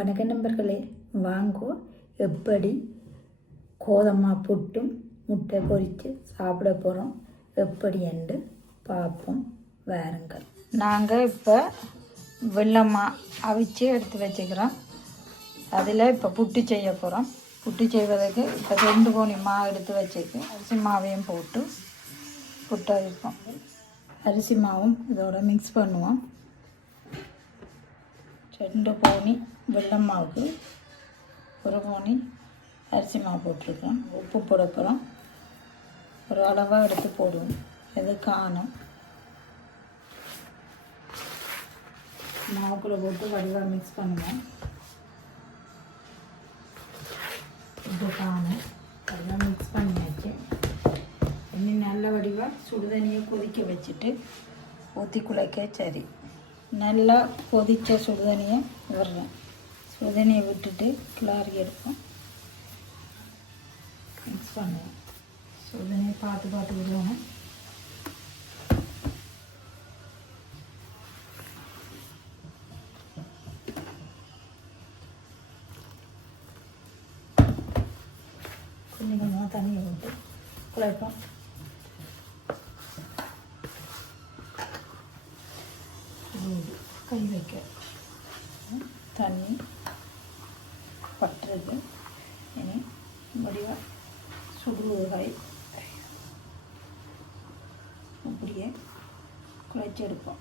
வணக்க நண்பர்களே வாங்கோ. எப்படி கோதமாக புட்டும் முட்டை பொரித்து சாப்பிட போகிறோம் எப்படி என்று பார்ப்போம் வாருங்கள். நாங்கள் இப்போ வெள்ளமா அவிச்சு எடுத்து வச்சுக்கிறோம். அதில் இப்போ புட்டு செய்ய போகிறோம் புட்டு செய்வதற்கு இப்போ ரெண்டு கோணி மா எடுத்து வச்சுருக்கு. அரிசி மாவையும் போட்டு புட்டு அவிப்போம். அரிசி மாவும் இதோட மிக்ஸ் பண்ணுவோம். ரெண்டு போனி வெள்ளம் மாவுக்கு ஒரு போனி அரிசி மாவு போட்டிருக்கோம். உப்பு போட போகிறோம் ஒரு அளவாக எடுத்து போடுவோம். எது காணும்? மாவுக்குள்ளே போட்டு வடிவாக மிக்ஸ் பண்ணுவோம். இது காணும். அதெல்லாம் மிக்ஸ் பண்ணியாச்சு. இனி நல்ல வடிவாக சுடுதண்ணியை கொதிக்க வச்சுட்டு ஊற்றி குழைக்க சரி. நல்லா கொதித்த சுடுதண்ணியை விடுறேன். சுடுதண்ணியை விட்டுட்டு கிளாரி எடுப்போம். மிக்ஸ் பண்ணுவோம். சுடுதண்ணியை பார்த்து பார்த்து விடுவோம். கொஞ்சம் கொஞ்சமாக தண்ணியை விட்டு குழைப்போம். கை வைக்க. தண்ணி பட்டுறது இனி வடிவாக சுடுவதாய் அப்படியே குழைச்சி எடுப்போம்.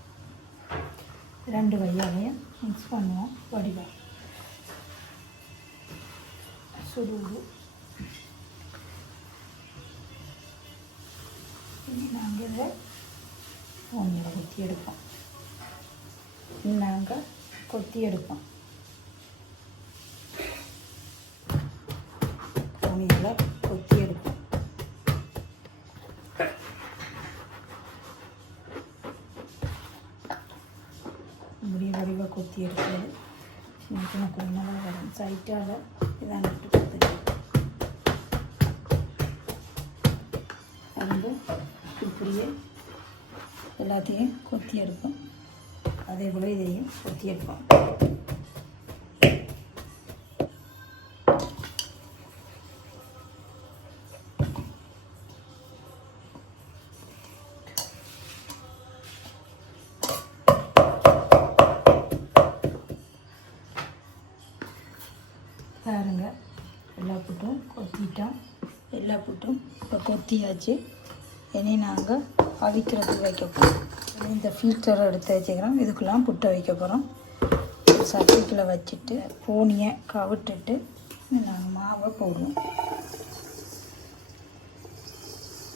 ரெண்டு வையாலையும் மிக்ஸ் பண்ணுவோம் வடிவாக சுடுவது. நாங்கள் இதை ஒன்றில் ஊற்றி எடுப்போம். நாங்கள் கொத்தி எடுப்போம். துணியில் கொத்தி எடுப்போம். இப்படி வடிவாக கொத்தி எடுக்கிறது சின்ன சின்ன கொஞ்சம் வரும். சைட்டால் இதான் விட்டு கொடுத்துட்டு வந்து இப்படியே எல்லாத்தையும் கொத்தி எடுப்போம். அதே போல் இதையும் கொத்தி எடுப்போம் பாருங்க எல்லா புட்டும் கொத்திட்டோம் எல்லா புட்டும் இப்போ கொத்தியாச்சு இனி நாங்கள் அவிக்கிறதுக்கு வைக்க போகிறோம் இந்த ஃபில்டரை எடுத்து வச்சுக்கிறோம். இதுக்கெல்லாம் புட்டை வைக்க போகிறோம் சட்டிக்குள்ளே வச்சுட்டு பூனியை கவிட்டுட்டு நாங்கள் மாவை போடுவோம்.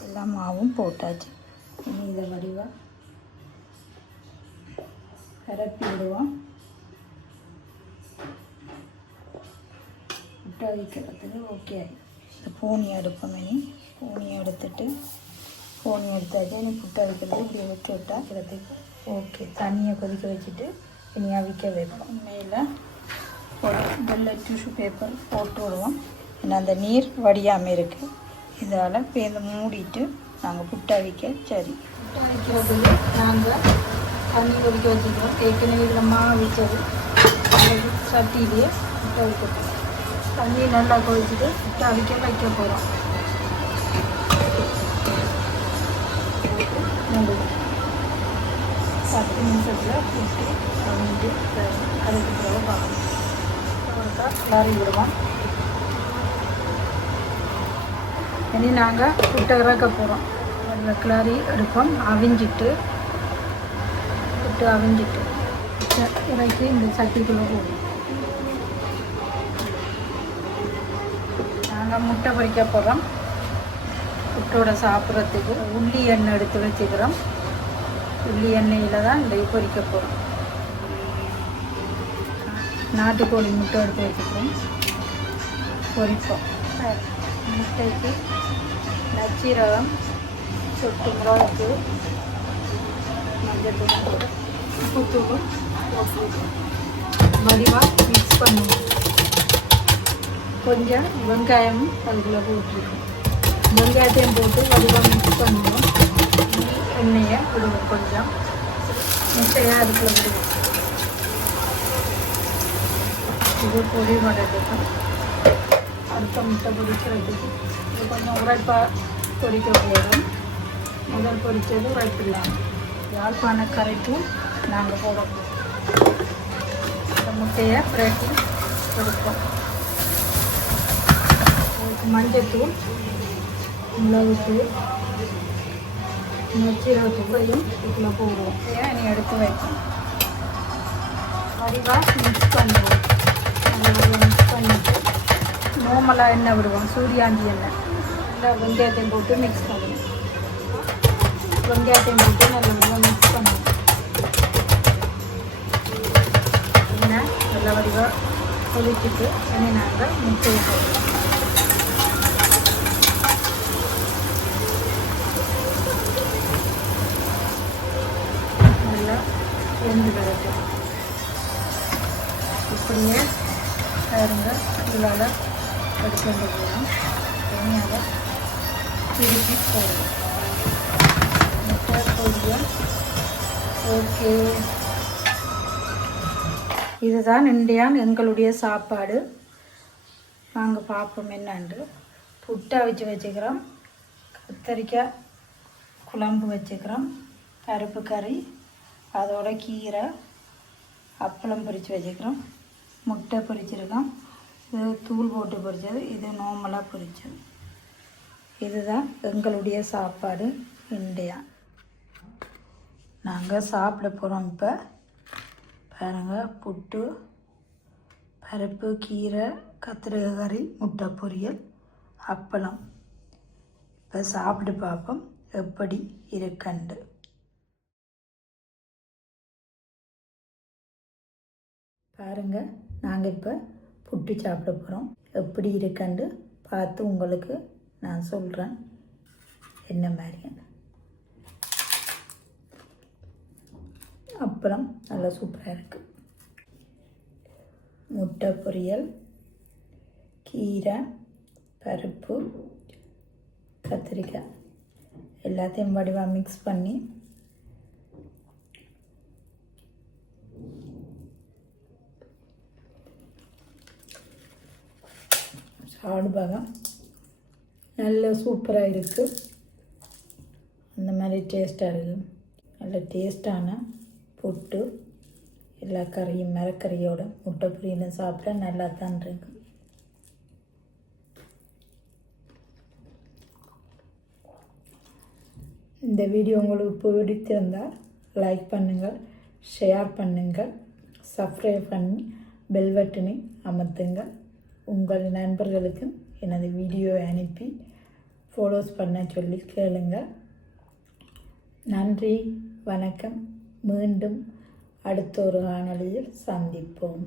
எல்லா மாவும் போட்டாச்சு. இனி இதை வடிவாக பரப்பி விடுவோம். முட்டை வைக்கிறதுக்கு ஓகே இந்த பூனியை எடுப்போம் இனி. பூனியை எடுத்துட்டு பூனி எடுத்தாச்சு இனி புட்டை வைக்கிறது இப்படி விட்டு விட்டா இருக்கிறதுக்கு ஓகே தண்ணியை கொதிக்க வச்சுட்டு இனி அவிக்க வைப்போம். மேலே ஒரு வெள்ளை டிஷ்யூ பேப்பர் போட்டு விடுவோம். ஏன்னா அந்த நீர் வடியாமல் இருக்குது இதால் பேருந்து மூடிட்டு நாங்கள் புட்டை அவிக்க சரி. புட்டை வைக்கிறதுக்கு நாங்கள் தண்ணி கொதிக்க வச்சுக்கிறோம் ஏற்கனவே இதில் மாவு வச்சது சட்டியிலேயே புட்டை வைக்க போகிறோம் தண்ணி நல்லா கொதிச்சுட்டு புட்டை அவிக்க வைக்க போகிறோம் நிமிஷத்தில் புட்டு அவிஞ்சு அதுக்கு பிறகு பார்க்கணும் ஒருக்கா கிளறி விடுவோம் இனி நாங்கள் புட்டை இறக்க போகிறோம் அதில் கிளறி எடுப்போம். அவிஞ்சிட்டு புட்டு அவிஞ்சிட்டு. இறக்கி இந்த சட்டிக்குள்ளே போடுவோம். நாங்கள் முட்டை பொறிக்க போகிறோம் புட்டோட சாப்பிட்றதுக்கு உள்ளி எண்ணெய் எடுத்து வச்சுக்கிறோம். உள்ளி எண்ணெயில் தான் இந்த பொரிக்க போகிறோம் நாட்டுக்கோழி முட்டை எடுத்து வச்சுக்கிறோம். பொரிப்போம். முட்டைக்கு நச்சீரகம் சொட்டு மிளகாத்தூள் மஞ்சள் தூள் உப்புத்தூள் வடிவாக மிக்ஸ் பண்ணுவோம். கொஞ்சம் வெங்காயமும் அதுக்குள்ளே போட்டுருக்கோம். வெங்காயத்தையும் போட்டு வடிவாக மிக்ஸ் பண்ணுவோம். எண்ணெயை விடுவோம் கொஞ்சம் முட்டையை அதுக்குள்ள விடுவோம் இது பொடி வடைக்கும் அடுத்த முட்டை பொரிக்கிறதுக்கு இது கொஞ்சம் உரைப்பாக பொரிக்க போகிறோம் முதல் பொரித்தது உரைப்பு யாழ்ப்பாண கரைக்கும் நாங்கள் போட இந்த முட்டையை பிரட்டி கொடுப்போம் அதுக்கு மஞ்சத்தூள் மிளகுத்தூள் சீரகத்தூளையும் இதில் போடுவோம். ஏன் நீ எடுத்து வைக்கணும் வடிவாக மிக்ஸ் பண்ணுவோம் நல்லா மிக்ஸ் பண்ணிவிட்டு நார்மலாக எண்ணெய் விடுவோம் சூரியாண்டி எண்ணெய். நல்லா வெங்காயத்தையும் போட்டு மிக்ஸ் பண்ணுவோம் வெங்காயத்தையும் போட்டு நல்லா மிக்ஸ் பண்ணுவோம் எண்ணெய் நல்லா வடிவாக கொதிச்சுட்டு இனி நாங்கள் முட்டையை போடுவோம் வெந்து கிடக்கும் இப்படியே பாருங்க இதில் எடுத்துட்டு போகலாம் தனியாக திருப்பி போடுவோம் பொரியல் ஓகே இதுதான் இண்டியான் எங்களுடைய சாப்பாடு. நாங்கள் பார்ப்போம் என்னான்று. புட்டை வச்சு வச்சுக்கிறோம். கத்தரிக்காய் குழம்பு வச்சுக்கிறோம். பருப்பு கறி. அதோட கீரை அப்பளம் பொரித்து வச்சுக்கிறோம். முட்டை பொரிச்சிருக்கோம். இது தூள் போட்டு பொரிச்சது. இது நார்மலாக பொரிச்சது. இதுதான் எங்களுடைய சாப்பாடு இண்டியா நாங்கள் சாப்பிட போகிறோம் இப்போ. பாருங்கள் புட்டு பருப்பு கீரை கத்திரிக்காய் கறி முட்டை பொரியல் அப்பளம். இப்போ சாப்பிட்டு பார்ப்போம். எப்படி இருக்கண்டு பாருங்கள் நாங்கள் இப்போ புட்டு சாப்பிட போகிறோம் எப்படி இருக்கண்டு பார்த்து உங்களுக்கு நான் சொல்கிறேன் என்ன மாதிரின்னு. அப்பளம் நல்லா சூப்பராக இருக்குது முட்டை பொரியல் கீரை பருப்பு கத்திரிக்காய். எல்லாத்தையும் வடிவாக மிக்ஸ் பண்ணி சாப்பிடுவாங்க நல்ல சூப்பராக இருக்குது அந்த மாதிரி டேஸ்ட்டாக இருக்குது நல்ல டேஸ்ட்டான புட்டு எல்லா கறியும் மரக்கறியோட முட்டை பொரியலும் சாப்பிட நல்லா தான் இருக்கு. இந்த வீடியோ உங்களுக்கு பிடித்திருந்தால் லைக் பண்ணுங்கள் ஷேர் பண்ணுங்கள் சப்ஸ்கிரைப் பண்ணி பெல் பட்டனை அமர்த்துங்கள் உங்கள் நண்பர்களுக்கும் எனது வீடியோ அனுப்பி ஃபாலோஸ் பண்ண சொல்லி கேளுங்கள். நன்றி வணக்கம். மீண்டும் அடுத்த ஒரு காணொலியில் சந்திப்போம்.